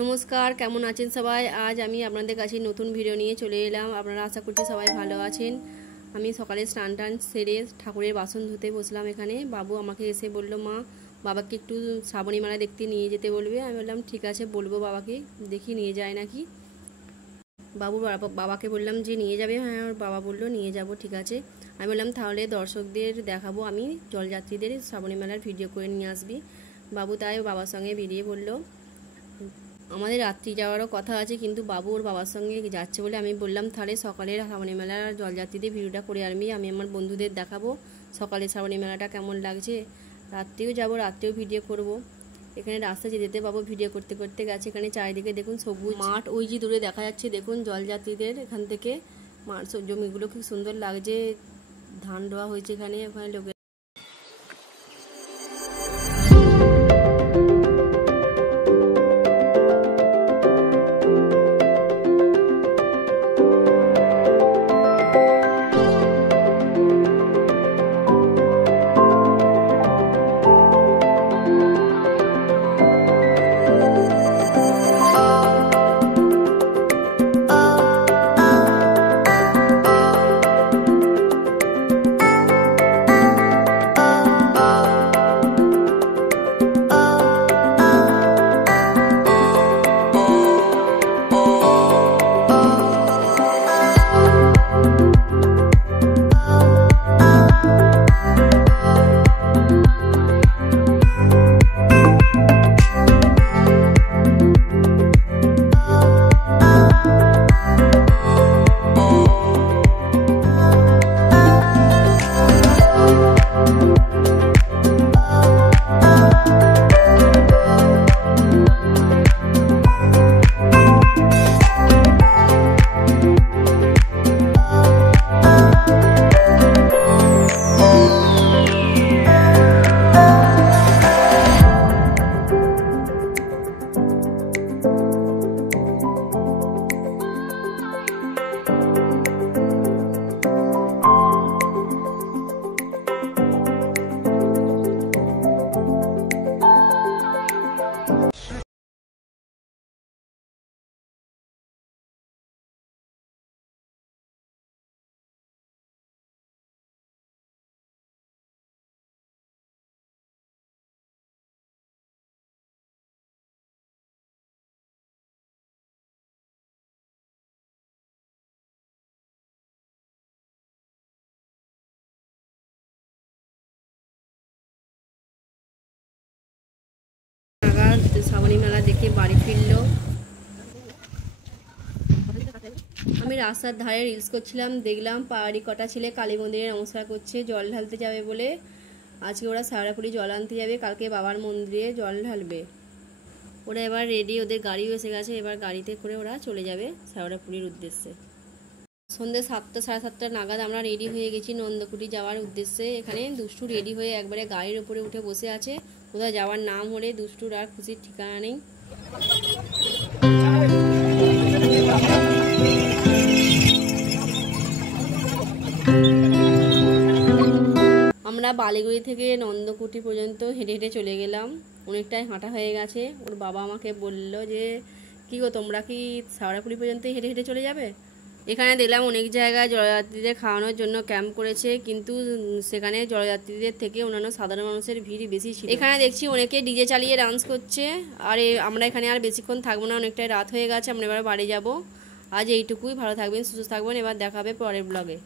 नमस्कार केमन आছেন সবাই। आज আমি আপনাদের কাছে নতুন ভিডিও নিয়ে চলে এলাম। আপনারা আশা করছি সবাই ভালো আছেন। আমি সকালে স্নান টান সেরে ঠাকুরের বাসন ধুতে বসলাম। এখানে বাবু আমাকে এসে বলল, মা বাবাকে একটু শ্রাবণী মেলা দেখতে নিয়ে যেতে বলবে। আমি বললাম ঠিক আছে, বলবো বাবাকে, দেখি নিয়ে যায় নাকি। বাবাকে বললাম যে নিয়ে যাবে। হ্যাঁ, ওর বাবা বললো নিয়ে যাব, ঠিক আছে। আমি বললাম তাহলে দর্শকদের দেখাবো, আমি জলযাত্রীদের শ্রাবণী মেলার ভিডিও করে নিয়ে আসবি। বাবু তাই বাবার সঙ্গে বেরিয়ে পড়লো। আমাদের রাত্রি যাওয়ারও কথা আছে, কিন্তু বাবু ওর বাবার সঙ্গে যাচ্ছে বলে আমি বললাম তাহলে সকালের শ্রাবণী মেলার জলযাত্রীদের ভিডিওটা করে আনবি, আমি আমার বন্ধুদের দেখাবো সকালের শ্রাবণী মেলাটা কেমন লাগছে। রাত্রেও যাব, রাত্রেও ভিডিও করব। এখানে রাস্তা যেতে বাবু ভিডিও করতে করতে গেছে। এখানে চারিদিকে দেখুন সবুজ মাঠ, ওই যে দূরে দেখা যাচ্ছে দেখুন জলযাত্রীদের এখান থেকে মাঠ, জমিগুলো খুব সুন্দর লাগছে, ধান রোয়া হয়েছে এখানে। ওখানে লোকের শ্রাবণী মেলা দেখে বাড়ি ফিরল। আমি রাস্তার ধারে রিলস করছিলাম, দেখলাম পাহাড়ি কটা ছেলে কালী মন্দিরে নমস্কার করছে, জল ঢালতে যাবে বলে। আজকে ওরা শ্যাওড়াফুলি জল আনতে যাবে, কালকে বাবার মন্দিরে জল ঢালবে। ওরা এবার রেডি, ওদের গাড়িও এসে গেছে, এবার গাড়িতে করে ওরা চলে যাবে শ্যাওড়াফুলির উদ্দেশ্যে। সন্ধ্যে 7টা সাড়ে 7টা নাগাদ আমরা রেডি হয়ে গেছি নন্দকুটি যাওয়ার উদ্দেশ্যে। এখানে দুষ্টু রেডি হয়ে একবারে গাড়ির উপরে উঠে বসে আছে। কোথাও যাওয়ার নাম হলে দুষ্টুর আর খুশির ঠিকানা নেই। আমরা বালিগুড়ি থেকে নন্দকুটি পর্যন্ত হেঁটে হেঁটে চলে গেলাম। অনেকটাই হাঁটা হয়ে গেছে। ওর বাবা আমাকে বলল যে কি গো, তোমরা কি শ্যাওড়াফুলি পর্যন্ত হেঁটে হেঁটে চলে যাবে? এখানে দেখলাম অনেক জায়গায় জলযাত্রীদের খাওয়ানোর জন্য ক্যাম্প করেছে, কিন্তু সেখানে জলযাত্রীদের থেকে অন্যান্য সাধারণ মানুষের ভিড় বেশি ছিল। এখানে দেখছি অনেকে ডিজে চালিয়ে ডান্স করছে। আর আমরা এখানে আর বেশিক্ষণ থাকবো না, অনেকটাই রাত হয়ে গেছে, আমরা এবার বাড়ি যাব। আজ এইটুকুই, ভালো থাকবেন, সুস্থ থাকবেন, এবার দেখা হবে পরের ব্লগে।